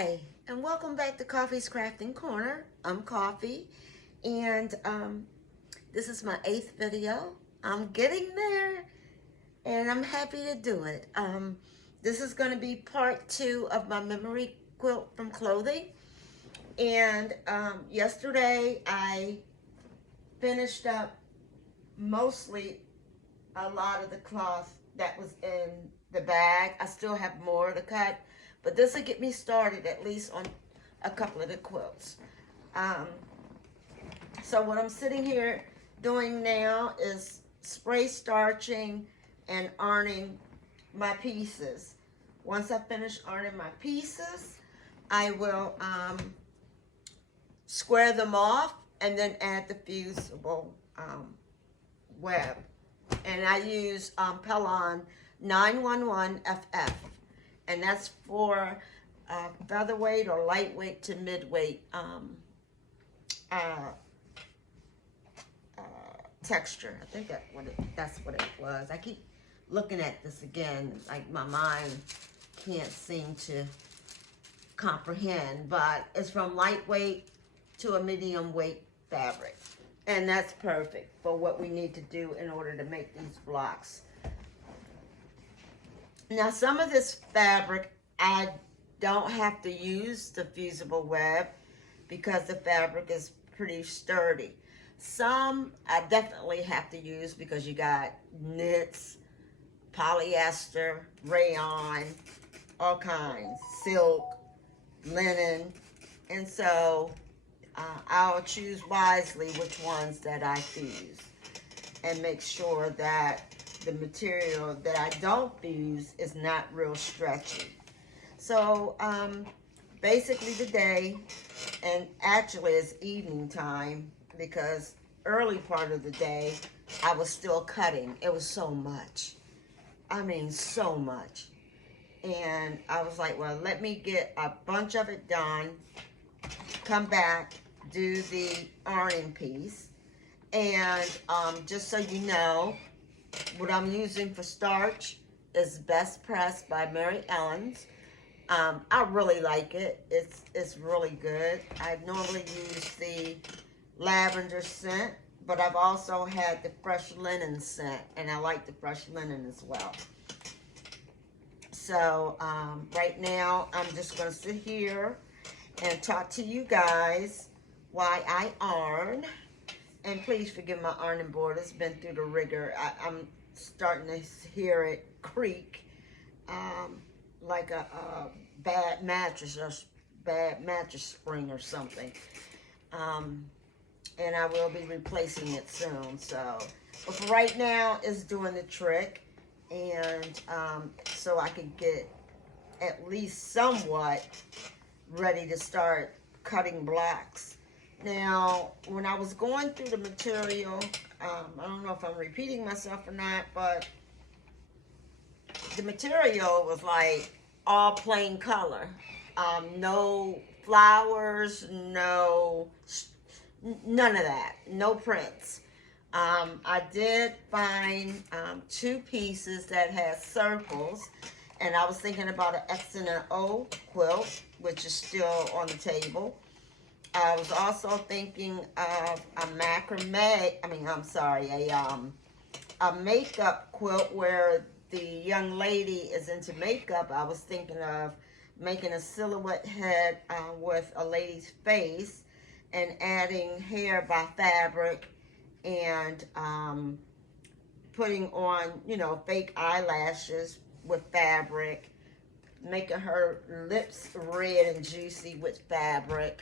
Hi, and welcome back to Coffee's Crafting Corner. I'm Coffee, and this is my 8th video. I'm getting there, and I'm happy to do it. This is going to be part 2 of my memory quilt from clothing. And yesterday I finished up mostly a lot of the cloth that was in the bag. I still have more to cut, but this will get me started at least on a couple of the quilts. So what I'm sitting here doing now is spray starching and ironing my pieces. Once I finish ironing my pieces, I will square them off and then add the fusible web. And I use Pelon 911FF, and that's for featherweight or lightweight to midweight texture. I think that's what it was. I keep looking at this again, like my mind can't seem to comprehend, but it's from lightweight to a medium weight fabric. And that's perfect for what we need to do in order to make these blocks. Now, some of this fabric, I don't have to use the fusible web because the fabric is pretty sturdy. Some I definitely have to use because you got knits, polyester, rayon, all kinds, silk, linen, and so I'll choose wisely which ones that I fuse and make sure that the material that I don't fuse is not real stretchy. So basically today, and actually it's evening time because early part of the day I was still cutting. It was so much. I mean, so much. And I was like, well, let me get a bunch of it done, come back, do the ironing piece. And just so you know, what I'm using for starch is Best Press by Mary Ellen's. I really like it. It's really good. I normally use the lavender scent, but I've also had the fresh linen scent, and I like the fresh linen as well. So right now, I'm just going to sit here and talk to you guys while I iron. And please forgive my ironing board. It's been through the rigor. I'm starting to hear it creak like a bad mattress or bad mattress spring or something. And I will be replacing it soon. So, but for right now, it's doing the trick. And so I can get at least somewhat ready to start cutting blocks. Now, when I was going through the material, I don't know if I'm repeating myself or not, but the material was like all plain color. No flowers, none of that, no prints. I did find 2 pieces that had circles, and I was thinking about an X and an O quilt, which is still on the table. I was also thinking of a macrame, a makeup quilt where the young lady is into makeup. I was thinking of making a silhouette head with a lady's face and adding hair by fabric and putting on, fake eyelashes with fabric, making her lips red and juicy with fabric.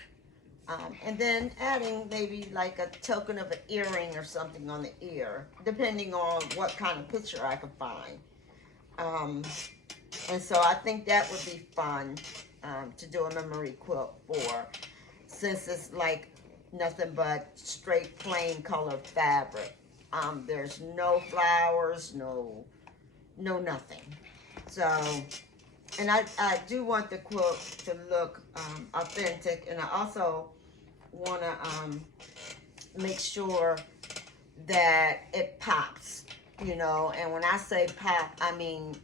And then adding maybe like a token of an earring or something on the ear, depending on what kind of picture I could find. And so I think that would be fun to do a memory quilt for, since it's like nothing but straight plain colored fabric. There's no flowers, no nothing. So, and I do want the quilt to look authentic, and I also want to make sure that it pops, and when I say pop, I mean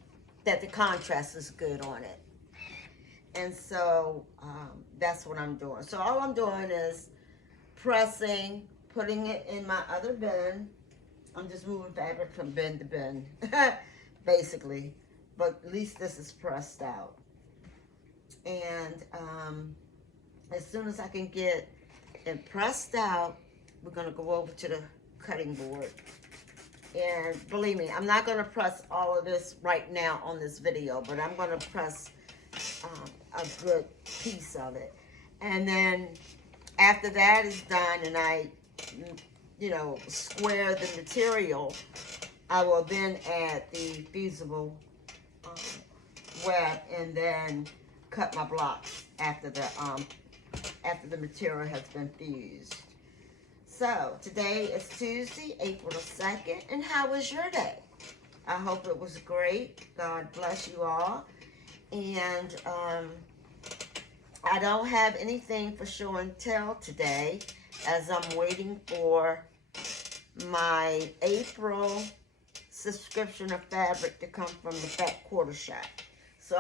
that the contrast is good on it. And so that's what I'm doing. So all I'm doing is pressing, putting it in my other bin. I'm just moving fabric from bin to bin, basically. But at least this is pressed out. And as soon as I can get it pressed out, we're going to go over to the cutting board. And believe me, I'm not going to press all of this right now on this video, but I'm going to press a good piece of it. And then after that is done and I, you know, square the material, I will then add the fusible web and then cut my blocks after the material has been fused. So today is Tuesday, April the 2nd, and how was your day? I hope it was great. God bless you all. And I don't have anything for show and tell today, as I'm waiting for my April subscription of fabric to come from the Fat Quarter Shop. So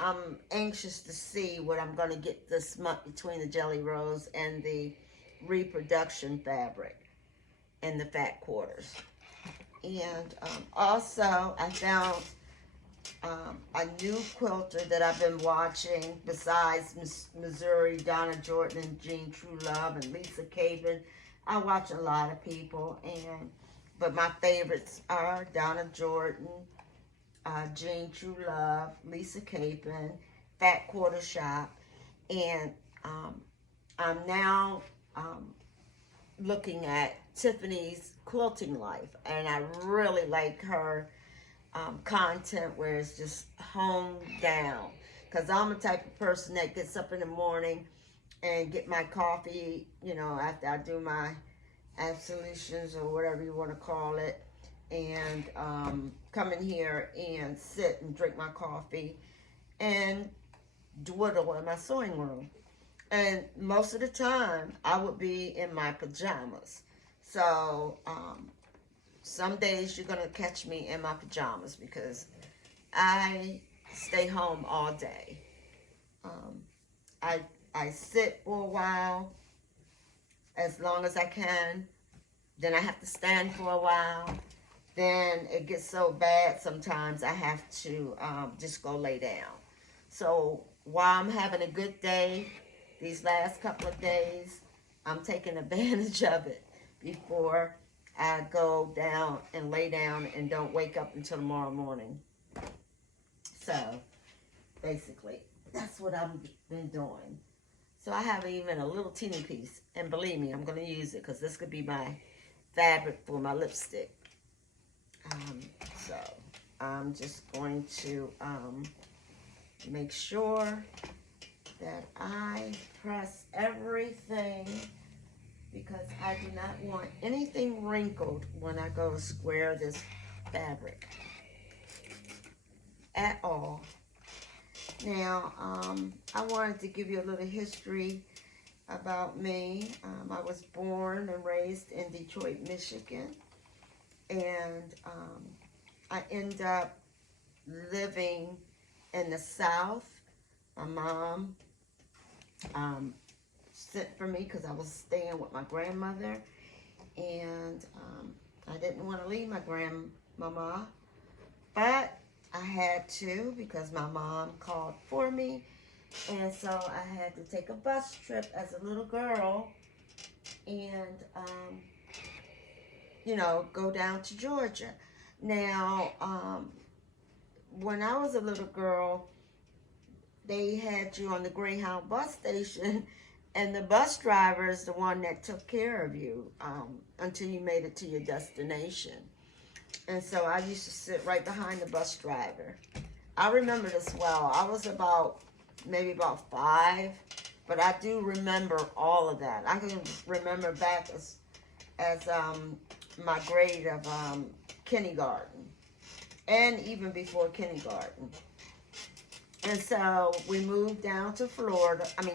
I'm anxious to see what I'm going to get this month between the Jelly Rose and the reproduction fabric in the Fat Quarters. And also I found a new quilter that I've been watching besides Missouri, Donna Jordan, and Jean True Love, and Lisa Caven. I watch a lot of people, but my favorites are Donna Jordan, Jean True Love, Lisa Caven, Fat Quarter Shop, and I'm now looking at Tiffany's Quilting Life, and I really like her content where it's just honed down, because I'm the type of person that gets up in the morning and get my coffee, you know, after I do my absolutions or whatever you want to call it, and come in here and sit and drink my coffee and dwindle in my sewing room. And most of the time, I would be in my pajamas. So, some days you're going to catch me in my pajamas because I stay home all day. I sit for a while, as long as I can. Then I have to stand for a while. Then it gets so bad sometimes I have to just go lay down. So while I'm having a good day, these last couple of days, I'm taking advantage of it before I go down and lay down and don't wake up until tomorrow morning. So basically, that's what I've been doing. So I have even a little teeny piece, and believe me, I'm going to use it because this could be my fabric for my lipstick. So I'm just going to make sure that I press everything, because I do not want anything wrinkled when I go to square this fabric at all. Now, I wanted to give you a little history about me. I was born and raised in Detroit, Michigan, and I ended up living in the South. My mom sent for me because I was staying with my grandmother, and I didn't want to leave my grandmama, but I had to because my mom called for me, and so I had to take a bus trip as a little girl and, you know, go down to Georgia. Now, when I was a little girl, they had you on the Greyhound bus station, and the bus driver is the one that took care of you until you made it to your destination. And so I used to sit right behind the bus driver. I remember this well. I was maybe about 5, but I do remember all of that. I can remember back as my grade of kindergarten, and even before kindergarten. And so we moved down to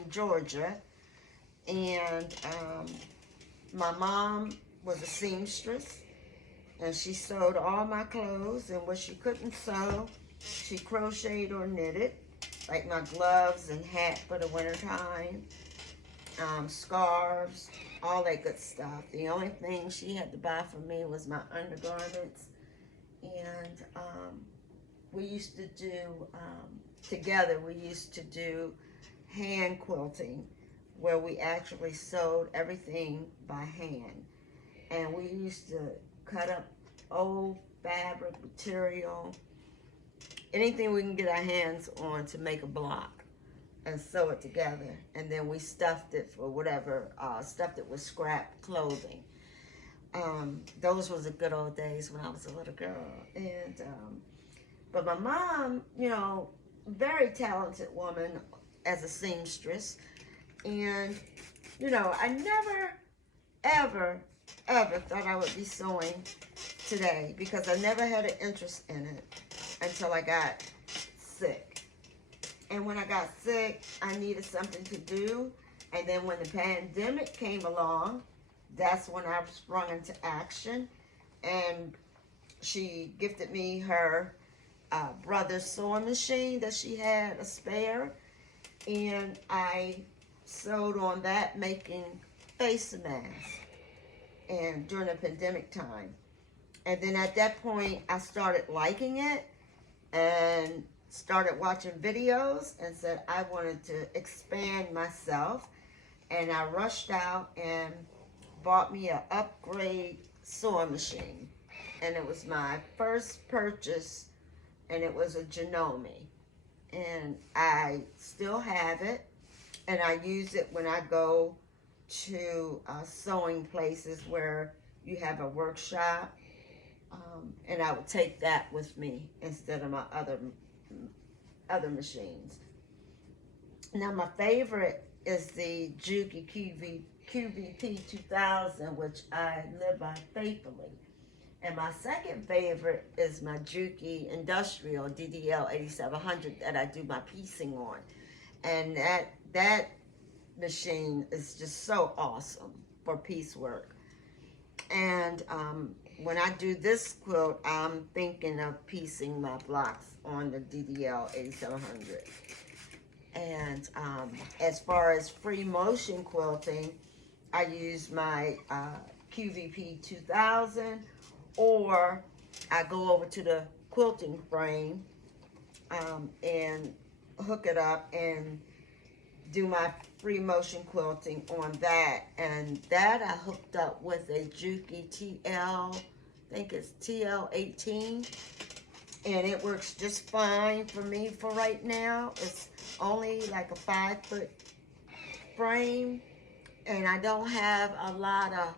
Georgia, and my mom was a seamstress, and she sewed all my clothes, and what she couldn't sew, she crocheted or knitted. like my gloves and hat for the wintertime, scarves, all that good stuff. The only thing she had to buy for me was my undergarments. And we used to do, together, we used to do hand quilting, where we actually sewed everything by hand. And we used to cut up old fabric material, anything we can get our hands on to make a block and sew it together. And then we stuffed it for whatever, stuffed it with scrap clothing. Those was the good old days when I was a little girl. And but my mom, you know, very talented woman as a seamstress. And, you know, I never, ever, ever thought I would be sewing today, because I never had an interest in it until I got sick. And when I got sick, I needed something to do. And then when the pandemic came along, that's when I sprung into action. And she gifted me her brother's sewing machine that she had a spare. And I sewed on that, making face masks, and during the pandemic time. And then at that point, I started liking it and started watching videos and said I wanted to expand myself. And I rushed out and bought me an upgrade sewing machine. And it was my first purchase, and it was a Janome. And I still have it, and I use it when I go to sewing places where you have a workshop. And I would take that with me instead of my other machines. Now my favorite is the Juki QVP 2000, which I live by faithfully. And my second favorite is my Juki Industrial DDL 8700 that I do my piecing on. And that machine is just so awesome for piecework. And when I do this quilt, I'm thinking of piecing my blocks on the DDL 8700. And as far as free motion quilting, I use my QVP 2000, or I go over to the quilting frame and hook it up and do my free motion quilting on that. And that I hooked up with a Juki TL, I think it's TL18, and it works just fine for me for right now. It's only like a 5-foot frame, and I don't have a lot of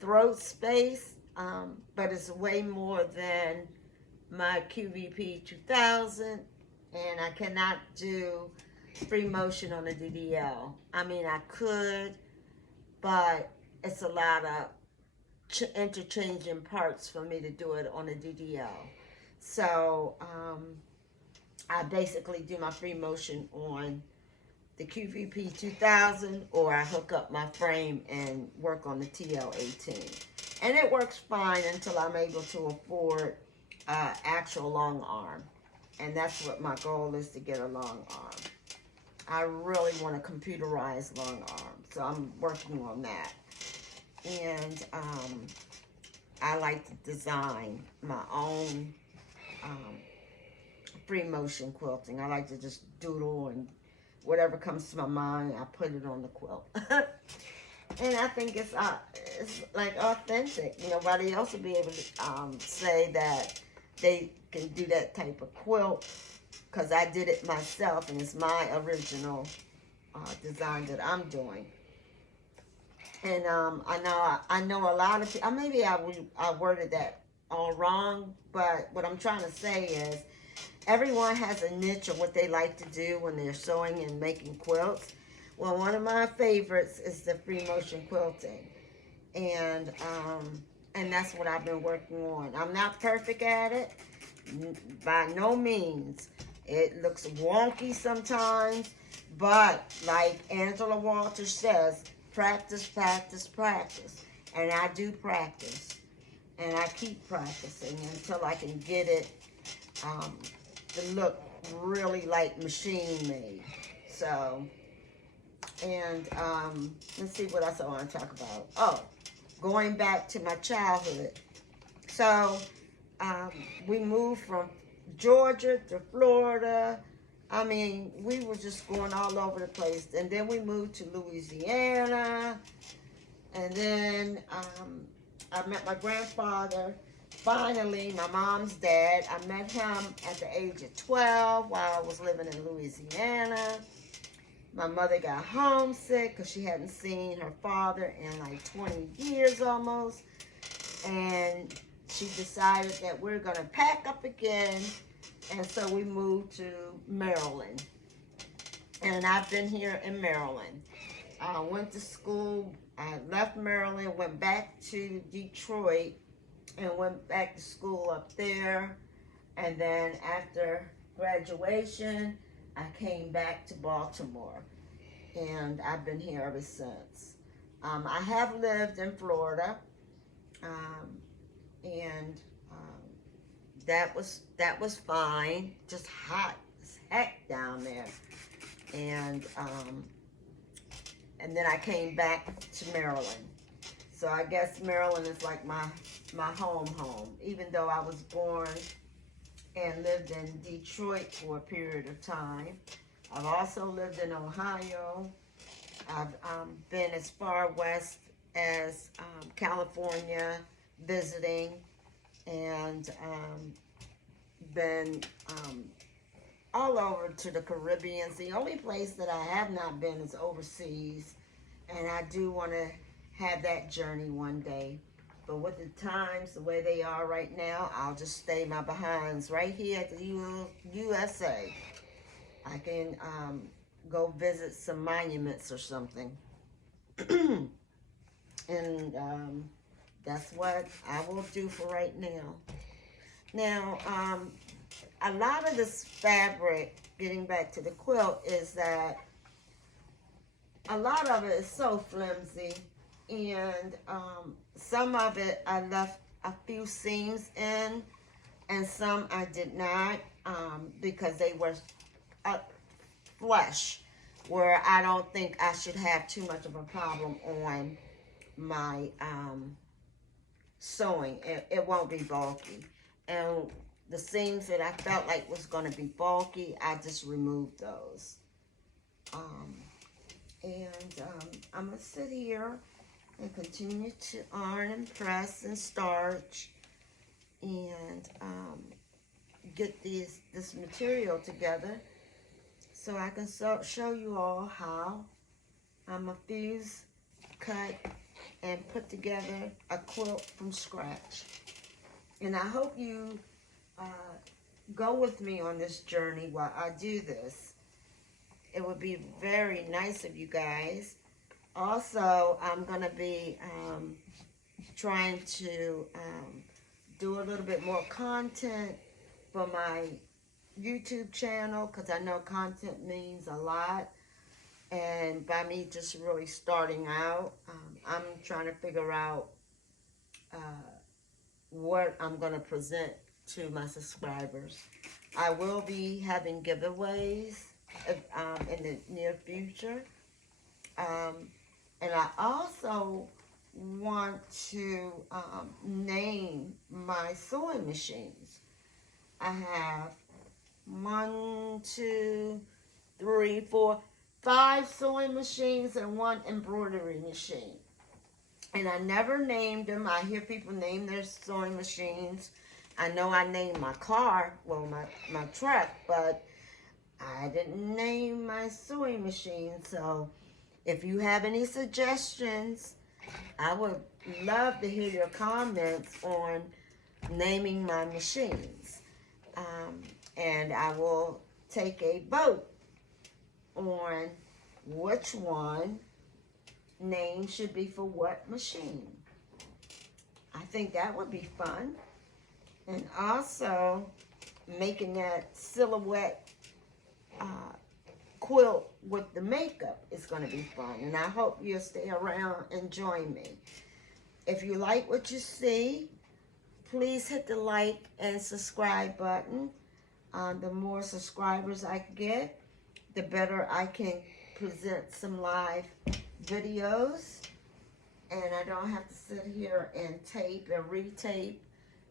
throat space, but it's way more than my QVP 2000, and I cannot do free motion on the DDL. I mean, I could, but it's a lot of interchanging parts for me to do it on the DDL. So I basically do my free motion on the QVP 2000, or I hook up my frame and work on the TL18. And it works fine until I'm able to afford actual long arm. And that's what my goal is, to get a long arm. I really want a computerized long arm, so I'm working on that. And I like to design my own free motion quilting. I like to just doodle, and whatever comes to my mind, I put it on the quilt. And I think it's like authentic. Nobody else will be able to say that they can do that type of quilt, because I did it myself, and it's my original design that I'm doing. And I know a lot of people, maybe I worded that all wrong, but what I'm trying to say is everyone has a niche of what they like to do when they're sewing and making quilts. Well, one of my favorites is the free motion quilting, and that's what I've been working on. I'm not perfect at it, by no means. It looks wonky sometimes, but like Angela Walters says, practice, practice, practice. And I do practice, and I keep practicing until I can get it to look really like machine made. So, and let's see what else I want to talk about. Oh, going back to my childhood. So, um, we moved from Georgia to Florida. I mean, we were just going all over the place. And then we moved to Louisiana. And then I met my grandfather. Finally, my mom's dad. I met him at the age of 12 while I was living in Louisiana. My mother got homesick because she hadn't seen her father in like 20 years almost. And she decided that we're going to pack up again. And so we moved to Maryland. And I've been here in Maryland. I went to school. I left Maryland, went back to Detroit, and went back to school up there. And then after graduation, I came back to Baltimore. And I've been here ever since. I have lived in Florida. And that was fine. Just hot as heck down there. And then I came back to Maryland. So I guess Maryland is like my home, even though I was born and lived in Detroit for a period of time. I've also lived in Ohio. I've been as far west as California visiting, and been all over to the Caribbean. The only place that I have not been is overseas, and I do want to have that journey one day. But with the times the way they are right now, I'll just stay my behinds right here at the USA. I can go visit some monuments or something. And that's what I will do for right now. Now, a lot of this fabric, getting back to the quilt, is that a lot of it is so flimsy, and some of it I left a few seams in, and some I did not, because they were flush, where I don't think I should have too much of a problem on my sewing. It won't be bulky. And the seams that I felt like was going to be bulky, I just removed those. I'm going to sit here and continue to iron and press and starch and get this material together so I can show you all how I'm a fuse, cut, and put together a quilt from scratch. And I hope you go with me on this journey while I do this. It would be very nice of you guys. Also, I'm going to be trying to do a little bit more content for my YouTube channel, because I know content means a lot. And by me just really starting out, I'm trying to figure out what I'm going to present to my subscribers. I will be having giveaways in the near future. And I also want to name my sewing machines. I have 1, 2, 3, 4, 5 sewing machines and 1 embroidery machine. And I never named them. I hear people name their sewing machines. I know I named my car, well, my truck, but I didn't name my sewing machine. So if you have any suggestions, I would love to hear your comments on naming my machines. And I will take a vote on which one name should be for what machine. I think that would be fun. And also making that silhouette quilt with the makeup is going to be fun. And I hope you'll stay around and join me. If you like what you see, please hit the like and subscribe button. The more subscribers I get, the better I can present some live videos. And I don't have to sit here and tape and retape.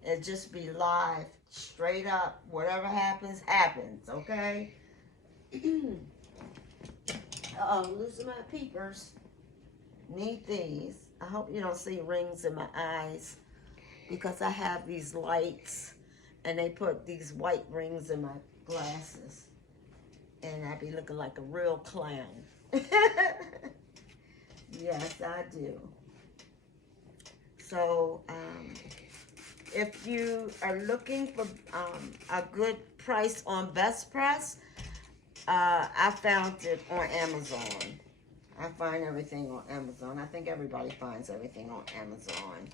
It just be live, straight up. Whatever happens, happens, okay? Uh-oh, losing my peepers. Need these. I hope you don't see rings in my eyes because I have these lights and they put these white rings in my glasses. And I be looking like a real clown. Yes, I do. So, if you are looking for a good price on Best Press, I found it on Amazon. I find everything on Amazon. I think everybody finds everything on Amazon.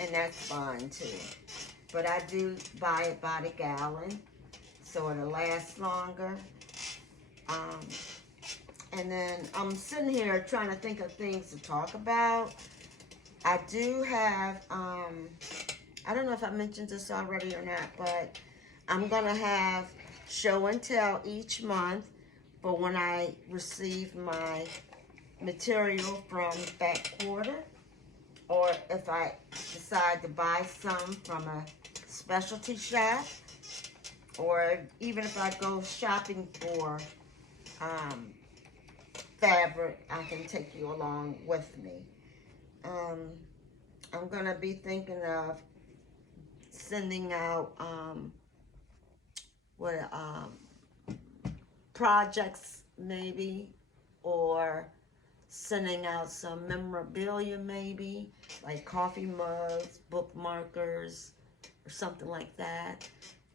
And that's fine too. But I do buy it by the gallon, so it'll last longer. And then I'm sitting here trying to think of things to talk about. I do have, I don't know if I mentioned this already or not, but I'm going to have show and tell each month for when I receive my material from Back Quarter, or if I decide to buy some from a specialty shop, or even if I go shopping for fabric, I can take you along with me. I'm gonna be thinking of sending out projects maybe, or sending out some memorabilia maybe, like coffee mugs, bookmarkers, or something like that.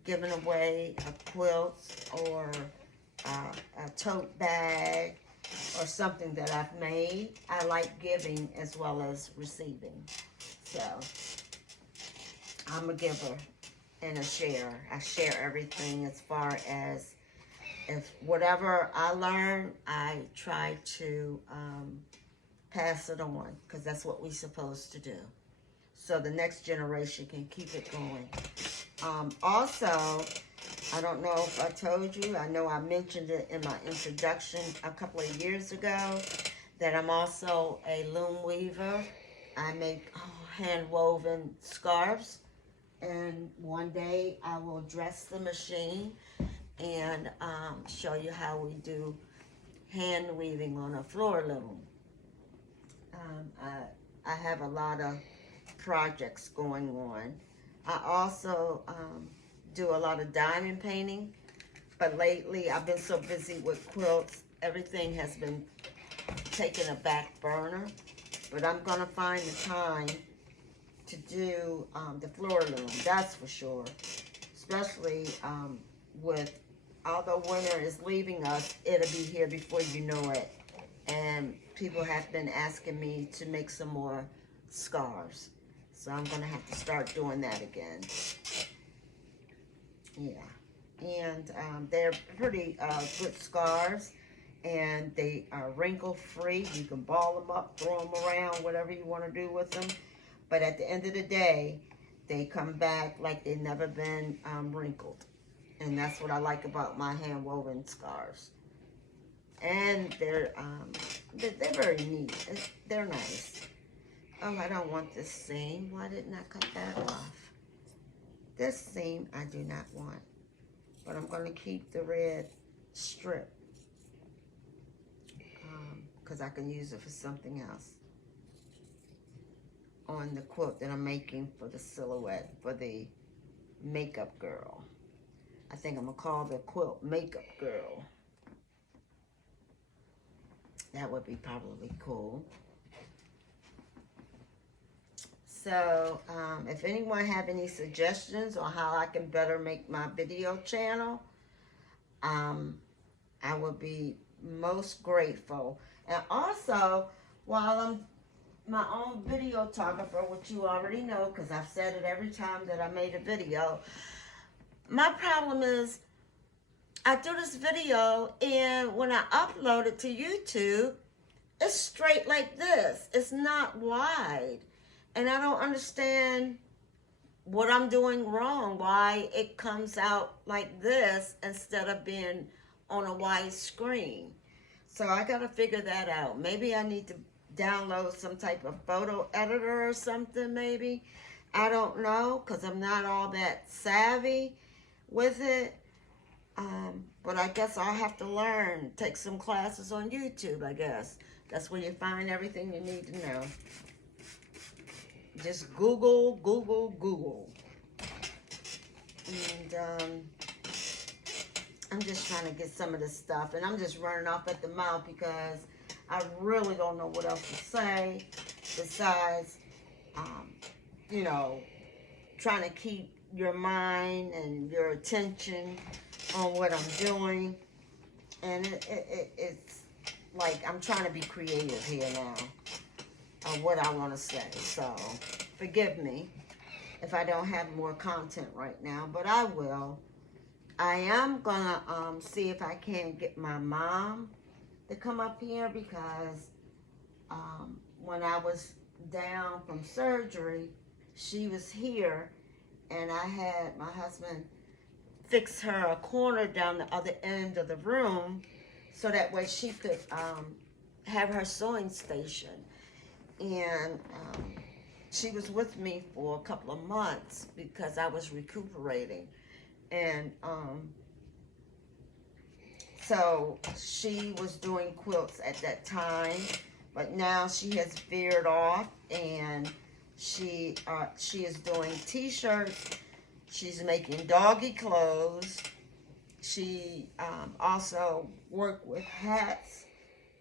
Giving away a quilt or a tote bag or something that I've made. I like giving as well as receiving. So, I'm a giver and a sharer. I share everything as far as if whatever I learn, I try to pass it on, because that's what we're supposed to do. So the next generation can keep it going. Also, I don't know if I told you, I know I mentioned it in my introduction a couple of years ago, that I'm also a loom weaver. I make hand-woven scarves, and one day I will dress the machine and show you how we do hand weaving on a floor loom. I have a lot of projects going on. I also do a lot of diamond painting, but lately I've been so busy with quilts, everything has been taking a back burner. But I'm gonna find the time to do the floor loom, that's for sure. Especially with, although winter is leaving us, it'll be here before you know it. And people have been asking me to make some more scarves. So I'm gonna have to start doing that again. Yeah, and they're pretty good scarves, and they are wrinkle free. You can ball them up, throw them around, whatever you want to do with them. But at the end of the day, they come back like they've never been wrinkled. And that's what I like about my hand woven scarves. And they're very neat. They're nice. Oh, I don't want this seam. Why didn't I cut that off? This seam I do not want. But I'm going to keep the red strip. Because I can use it for something else. On the quilt that I'm making for the silhouette, for the makeup girl. I think I'm going to call the quilt Makeup Girl. That would be probably cool. So, if anyone have any suggestions on how I can better make my video channel, I would be most grateful. And also, while I'm my own videographer, which you already know because I've said it every time that I made a video, my problem is I do this video, and when I upload it to YouTube, it's straight like this. It's not wide. And I don't understand what I'm doing wrong, why it comes out like this instead of being on a wide screen. So I got to figure that out. Maybe I need to download some type of photo editor or something, maybe. I don't know, because I'm not all that savvy with it. But I guess I'll have to learn, take some classes on YouTube, I guess. That's where you find everything you need to know. Just Google, Google, Google. And I'm just trying to get some of this stuff. And I'm just running off at the mouth because I really don't know what else to say besides, you know, trying to keep your mind and your attention on what I'm doing. And it's like I'm trying to be creative here now of what I want to say. So forgive me if I don't have more content right now, but I will. I am gonna see if I can get my mom to come up here because when I was down from surgery, she was here, and I had my husband fix her a corner down the other end of the room so that way she could have her sewing station. And she was with me for a couple of months because I was recuperating. And so she was doing quilts at that time, but now she has veered off, and she is doing t-shirts. She's making doggy clothes. She also worked with hats,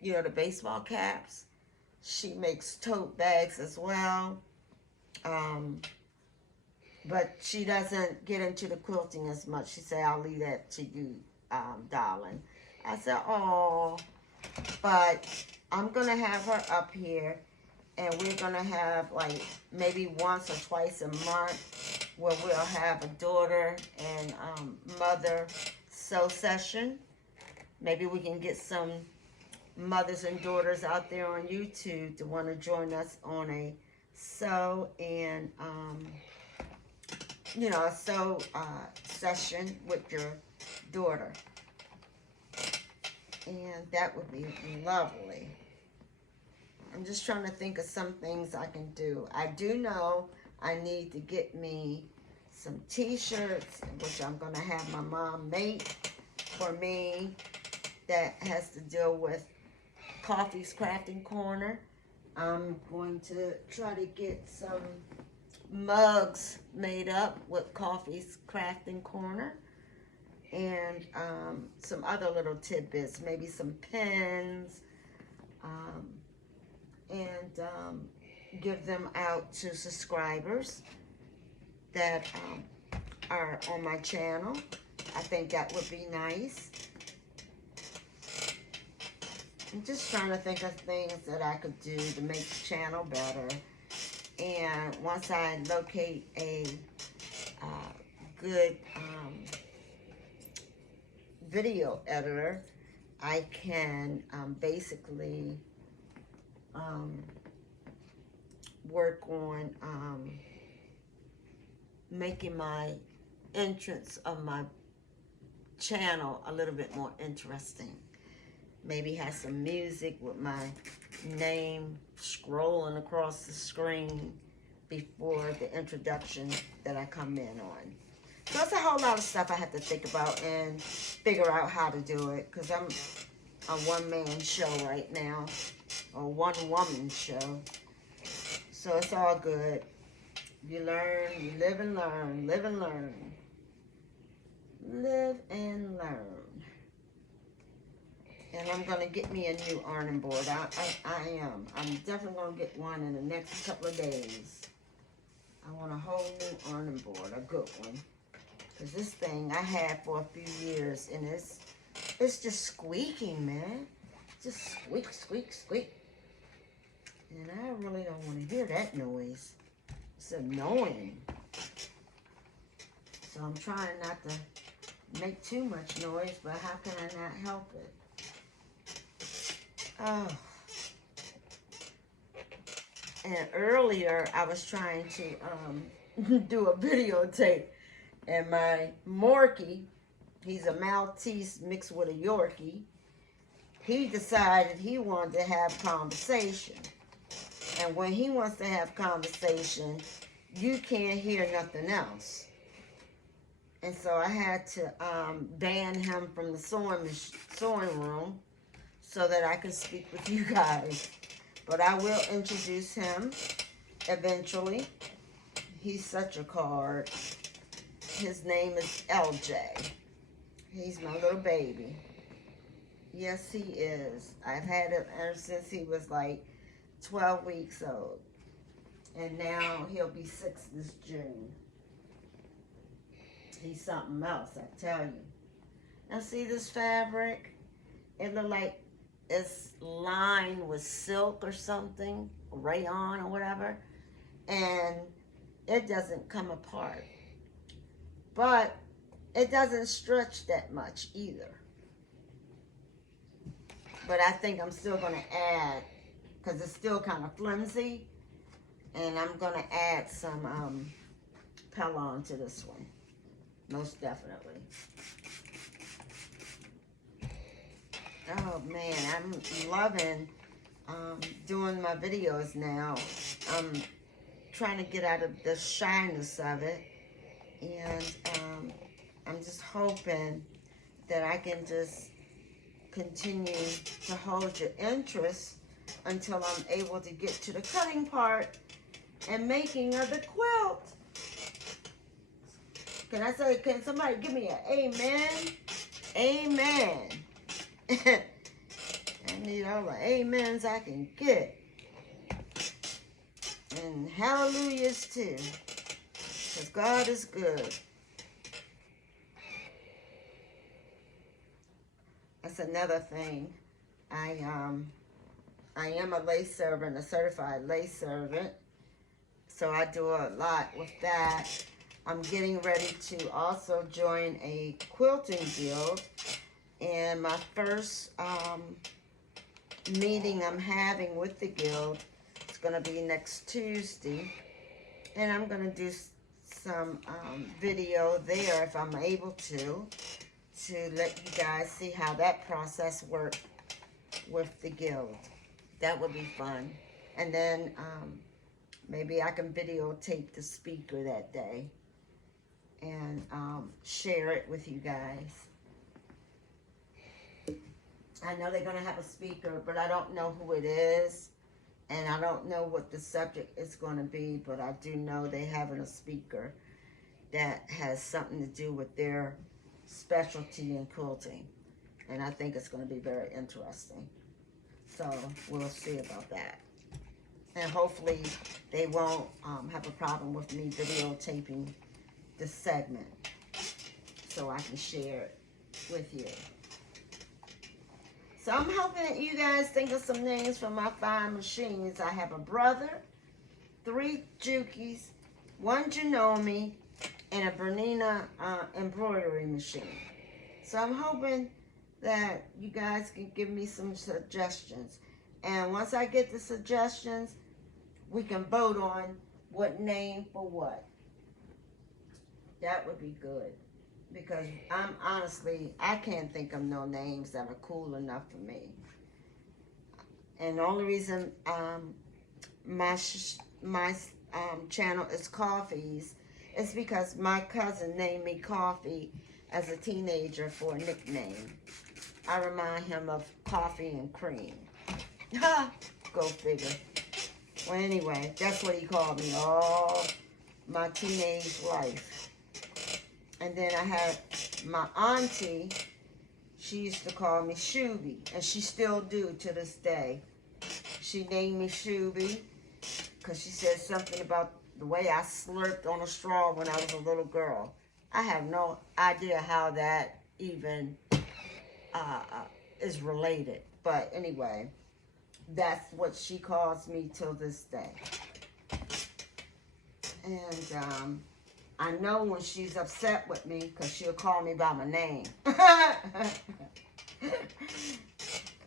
you know, the baseball caps. She makes tote bags as well. But she doesn't get into the quilting as much. She said, I'll leave that to you, darling. I said, oh, but I'm going to have her up here, and we're going to have like maybe once or twice a month where we'll have a daughter and mother sew session. Maybe we can get some mothers and daughters out there on YouTube to want to join us on a sew and you know, a sew session with your daughter. And that would be lovely. I'm just trying to think of some things I can do. I do know I need to get me some t-shirts, which I'm going to have my mom make for me. That has to deal with Coffee's Crafting Corner. I'm going to try to get some mugs made up with Coffee's Crafting Corner, and some other little tidbits, maybe some pens, and give them out to subscribers that are on my channel. I think that would be nice. I'm just trying to think of things that I could do to make the channel better. And once I locate a good video editor, I can basically work on making my entrance of my channel a little bit more interesting. Maybe have some music with my name scrolling across the screen before the introduction that I come in on. So it's a whole lot of stuff I have to think about and figure out how to do it, because I'm a one-man show right now, or one-woman show. So it's all good. You learn, you live and learn, live and learn. Live and learn. And I'm going to get me a new ironing board. I am. I'm definitely going to get one in the next couple of days. I want a whole new ironing board, a good one. Because this thing I had for a few years, and it's just squeaking, man. Just squeak, squeak, squeak. And I really don't want to hear that noise. It's annoying. So I'm trying not to make too much noise, but how can I not help it? Oh. And earlier I was trying to do a videotape. And my Morkie, he's a Maltese mixed with a Yorkie, he decided he wanted to have conversation. And when he wants to have conversation, you can't hear nothing else. And so I had to ban him from the sewing room so that I can speak with you guys. But I will introduce him eventually. He's such a card. His name is LJ. He's my little baby. Yes, he is. I've had him ever since he was like 12 weeks old. And now he'll be 6 this June. He's something else, I tell you. Now see this fabric? It look like it's lined with silk or something, rayon or whatever. And it doesn't come apart. But it doesn't stretch that much either. But I think I'm still going to add, because it's still kind of flimsy, and I'm going to add some Pellon to this one. Most definitely. Oh man, I'm loving doing my videos now. I'm trying to get out of the shyness of it. And I'm just hoping that I can just continue to hold your interest until I'm able to get to the cutting part and making of the quilt. Can somebody give me an amen? Amen. I need all the amens I can get. And hallelujahs too. Because God is good. That's another thing. I am a lace servant, a certified lace servant. So I do a lot with that. I'm getting ready to also join a quilting guild. And my first meeting I'm having with the guild is going to be next Tuesday. And I'm going to do some video there if I'm able to let you guys see how that process worked with the guild. That would be fun. And then maybe I can videotape the speaker that day and share it with you guys. I know they're going to have a speaker, but I don't know who it is. And I don't know what the subject is going to be, but I do know they're having a speaker that has something to do with their specialty in quilting. And I think it's going to be very interesting. So we'll see about that. And hopefully they won't have a problem with me videotaping the segment so I can share it with you. So I'm hoping that you guys think of some names for my fine machines. I have a Brother, 3 Jukies, 1 Janome, and a Bernina embroidery machine. So I'm hoping that you guys can give me some suggestions. And once I get the suggestions, we can vote on what name for what. That would be good. Because I'm honestly, I can't think of no names that are cool enough for me. And the only reason my channel is Coffees is because my cousin named me Coffee as a teenager for a nickname. I remind him of coffee and cream. Go figure. Well, anyway, that's what he called me all my teenage life. And then I had my auntie, she used to call me Shooby, and she still do to this day. She named me Shooby because she said something about the way I slurped on a straw when I was a little girl. I have no idea how that even is related. But anyway, that's what she calls me till this day. And I know when she's upset with me because she'll call me by my name.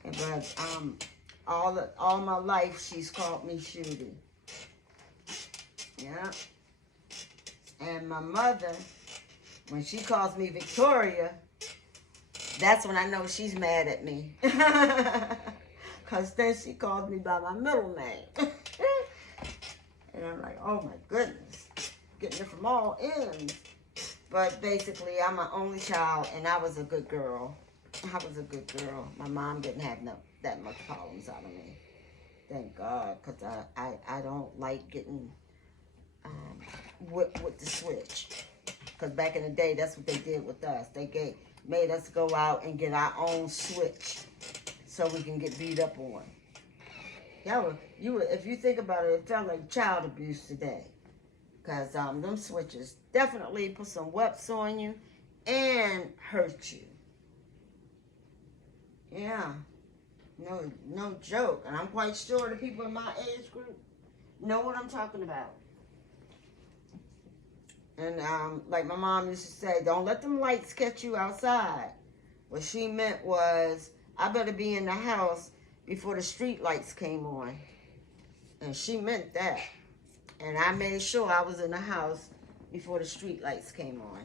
But all my life she's called me Shooty. Yeah. And my mother, when she calls me Victoria, that's when I know she's mad at me. Because then she calls me by my middle name. And I'm like, oh my goodness. Getting it from all ends. But basically, I'm an only child, and I was a good girl. I was a good girl. My mom didn't have that much problems out of me. Thank God, because I don't like getting whipped with the switch. Because back in the day, that's what they did with us. They made us go out and get our own switch so we can get beat up on. If you think about it, it felt like child abuse today. Because them switches definitely put some webs on you and hurt you. Yeah. No joke. And I'm quite sure the people in my age group know what I'm talking about. And like my mom used to say, don't let them lights catch you outside. What she meant was, I better be in the house before the street lights came on. And she meant that. And I made sure I was in the house before the street lights came on.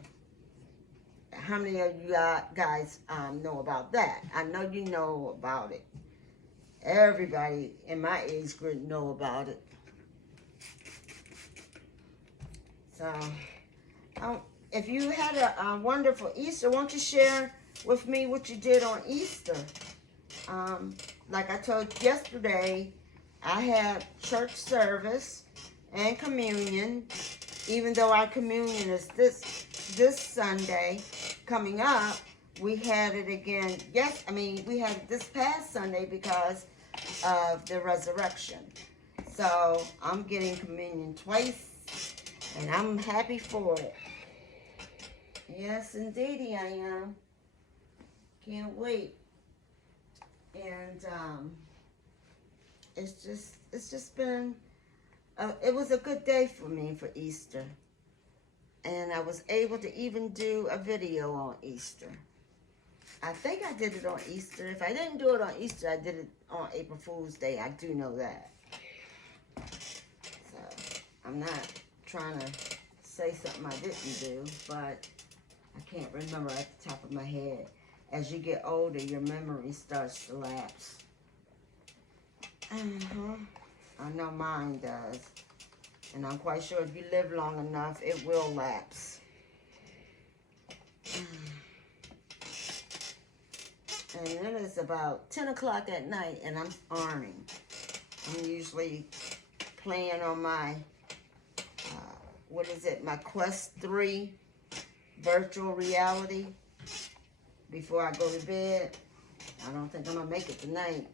How many of you guys know about that? I know you know about it. Everybody in my age group know about it. So, if you had a wonderful Easter, won't you share with me what you did on Easter? Like I told you yesterday, I had church service and communion. Even though our communion is this Sunday coming up, we had it again. We had it this past Sunday because of the resurrection. So I'm getting communion twice, and I'm happy for it. Yes, indeedy I am. Can't wait. And it's just been, it was a good day for me for Easter. And I was able to even do a video on Easter. I think I did it on Easter. If I didn't do it on Easter, I did it on April Fool's Day. I do know that. So, I'm not trying to say something I didn't do, but I can't remember at the top of my head. As you get older, your memory starts to lapse. I know mine does. And I'm quite sure if you live long enough, it will lapse. And then it's about 10 o'clock at night, and I'm ironing. I'm usually playing on my, my Quest 3 virtual reality before I go to bed. I don't think I'm going to make it tonight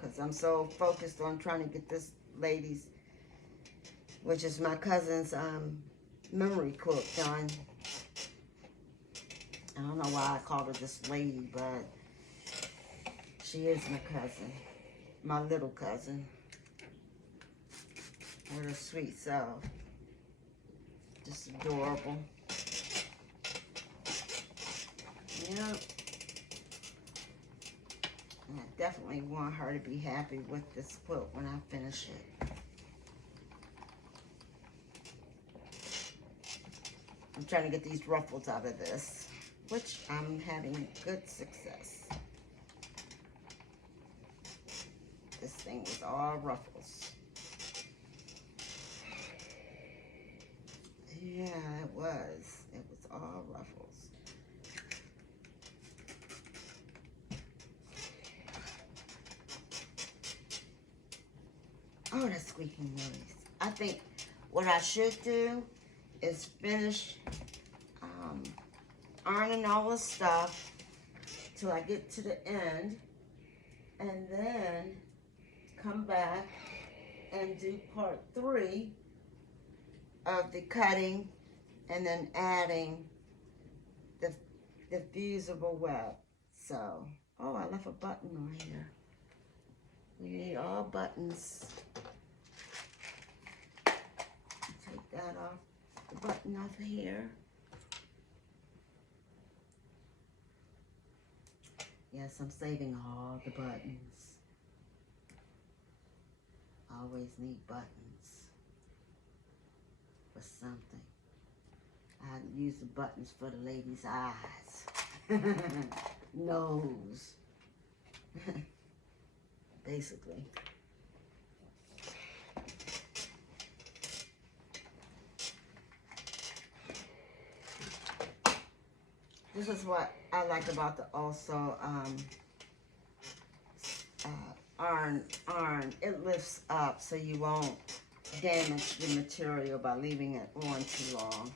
because I'm so focused on trying to get this lady's, which is my cousin's memory quilt done. I don't know why I called her this lady, but she is my cousin, my little cousin. What a sweet self. Just adorable. Yep. And I definitely want her to be happy with this quilt when I finish it. I'm trying to get these ruffles out of this, which I'm having good success. This thing was all ruffles. Yeah, it was. It was all ruffles. Oh, that squeaking noise. I think what I should do is finish ironing all the stuff till I get to the end, and then come back and do part 3 of the cutting and then adding the fusible web. So, oh, I left a button on here. We need all buttons. Take that off, the button off of here. Yes, I'm saving all the buttons. Always need buttons for something. I use the buttons for the lady's eyes, nose, basically. This is what I like about the also iron. It lifts up so you won't damage the material by leaving it on too long.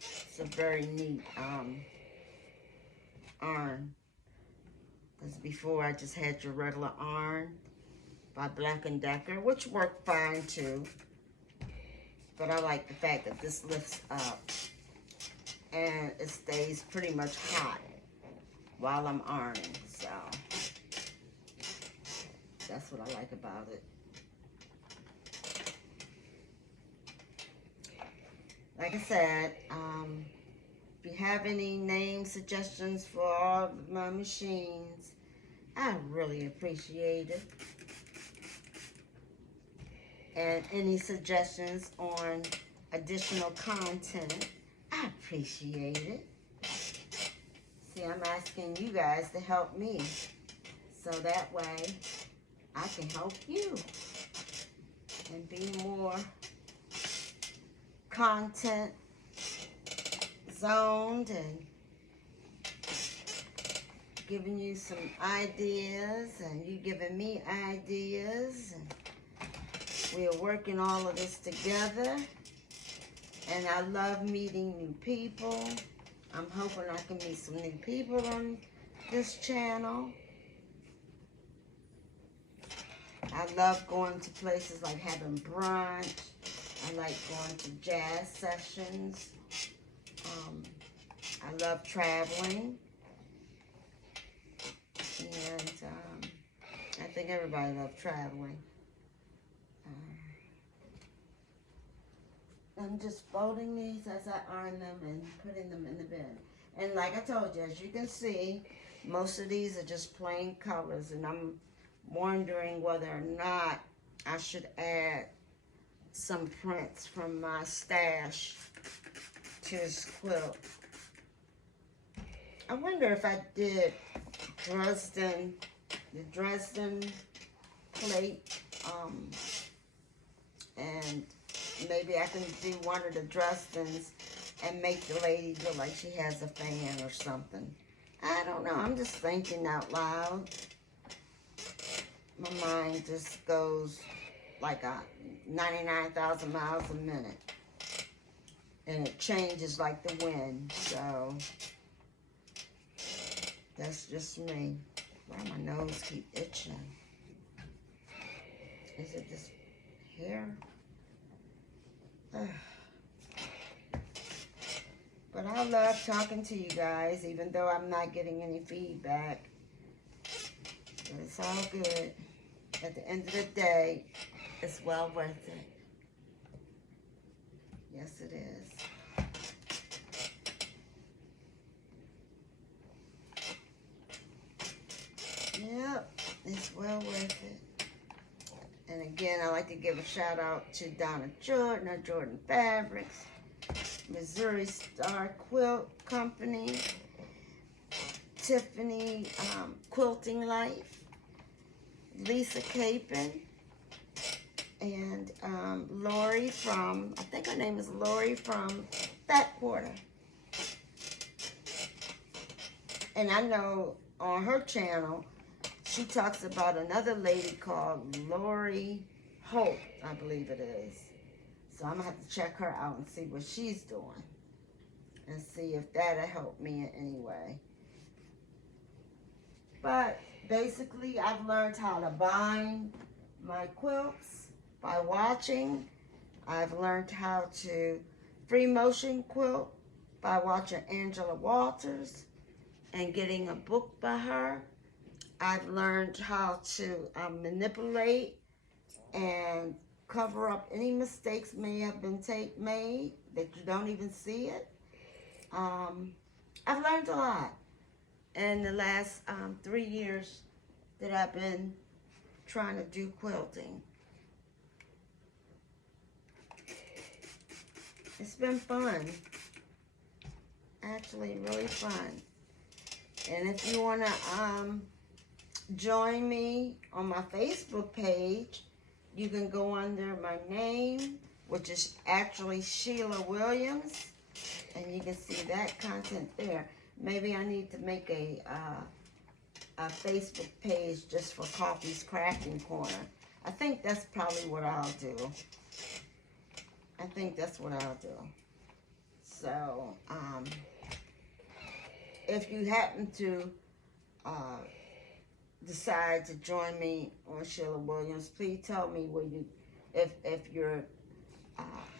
It's a very neat iron. Because before I just had your regular iron by Black & Decker, which worked fine too. But I like the fact that this lifts up and it stays pretty much hot while I'm ironing. So that's what I like about it. Like I said, if you have any name suggestions for all of my machines, I really appreciate it. And any suggestions on additional content, I appreciate it. See, I'm asking you guys to help me, so that way I can help you and be more content zoned and giving you some ideas and you giving me ideas, and we are working all of this together. And I love meeting new people. I'm hoping I can meet some new people on this channel. I love going to places like having brunch. I like going to jazz sessions. I love traveling. And I think everybody loves traveling. I'm just folding these as I iron them and putting them in the bin. And like I told you, as you can see, most of these are just plain colors. And I'm wondering whether or not I should add some prints from my stash to this quilt. I wonder if I did the Dresden plate, and maybe I can do one of the Dresdens and make the lady look like she has a fan or something. I don't know. I'm just thinking out loud. My mind just goes like 99,000 miles a minute. And it changes like the wind. So that's just me. Why my nose keep itching? Is it this hair? But I love talking to you guys, even though I'm not getting any feedback. But it's all good. At the end of the day, it's well worth it. Yes, it is. Yep, it's well worth it. And again, I like to give a shout out to Donna Jordan of Jordan Fabrics, Missouri Star Quilt Company, Tiffany Quilting Life, Lisa Capon, and Lori from, I think her name is Lori from Fat Quarter. And I know on her channel, she talks about another lady called Lori Holt, I believe it is. So I'm going to have to check her out and see what she's doing. And see if that'll help me in any way. But basically, I've learned how to bind my quilts by watching. I've learned how to free motion quilt by watching Angela Walters and getting a book by her. I've learned how to manipulate and cover up any mistakes may have been made that you don't even see it. I've learned a lot in the last 3 years that I've been trying to do quilting. It's been fun. Actually, really fun. And if you want to join me on my Facebook page, you can go under my name, which is actually Sheila Williams, and you can see that content there. Maybe I need to make a Facebook page just for Coffee's Crafting Corner. I think that's probably what I'll do. I think that's what I'll do. So, if you happen to decide to join me on Sheila Williams, please tell me where you, if you're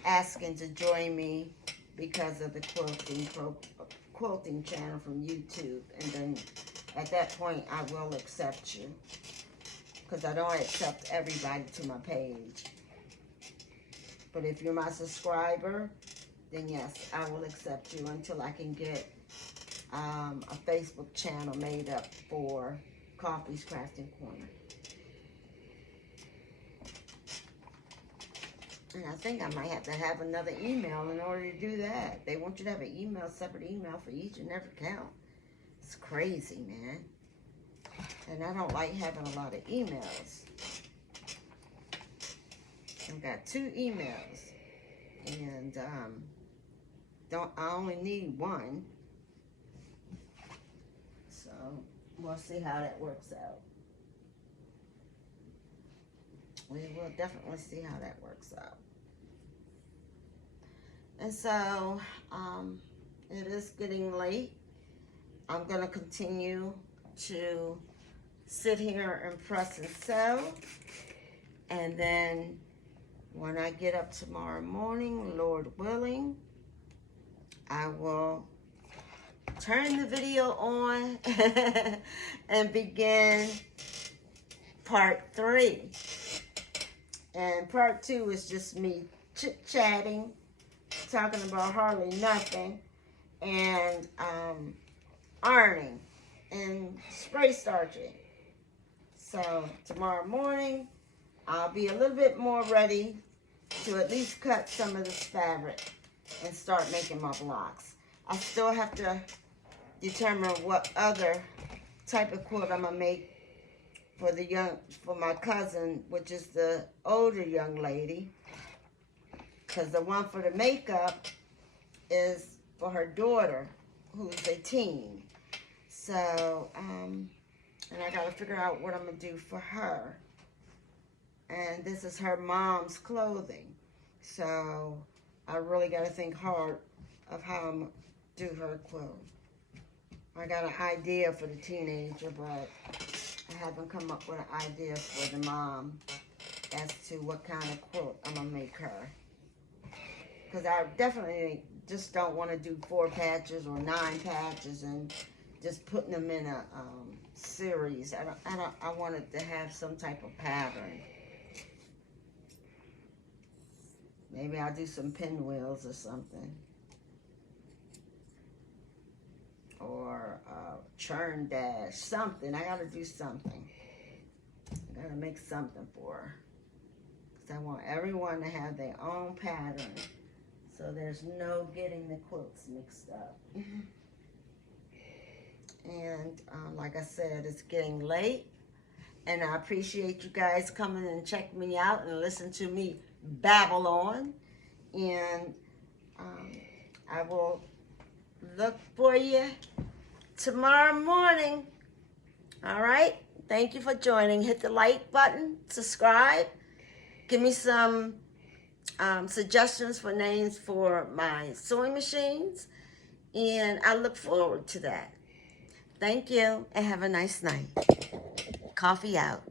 asking to join me because of the quilting channel from YouTube, and then at that point I will accept you, because I don't accept everybody to my page. But if you're my subscriber, then yes, I will accept you until I can get a Facebook channel made up for Coffee's Crafting Corner. And I think I might have to have another email in order to do that. They want you to have an email, separate email for each and every account. It's crazy, man. And I don't like having a lot of emails. I've got 2 emails. And I only need 1. So we'll see how that works out. We will definitely see how that works out. And so, it is getting late. I'm going to continue to sit here and press and sew. And then when I get up tomorrow morning, Lord willing, I will turn the video on and begin part 3. And part 2 is just me chit-chatting, talking about hardly nothing, and ironing and spray starching. So tomorrow morning, I'll be a little bit more ready to at least cut some of this fabric and start making my blocks. I still have to determine what other type of quilt I'm gonna make for my cousin, which is the older young lady, because the one for the makeup is for her daughter, who's a teen. So, and I gotta figure out what I'm gonna do for her. And this is her mom's clothing. So, I really gotta think hard of how I'm gonna do her quilt. I got an idea for the teenager, but I haven't come up with an idea for the mom as to what kind of quilt I'm gonna make her. Because I definitely just don't want to do 4 patches or 9 patches and just putting them in a series. I wanted to have some type of pattern. Maybe I'll do some pinwheels or something. Or churn dash, something. I gotta do something. I gotta make something for her. Because I want everyone to have their own pattern. So there's no getting the quilts mixed up. And like I said, it's getting late. And I appreciate you guys coming and checking me out and listen to me babble on. And I will look for you tomorrow morning. All right? Thank you for joining. Hit the like button, subscribe. Give me some suggestions for names for my sewing machines. And I look forward to that. Thank you and have a nice night. Coffee out.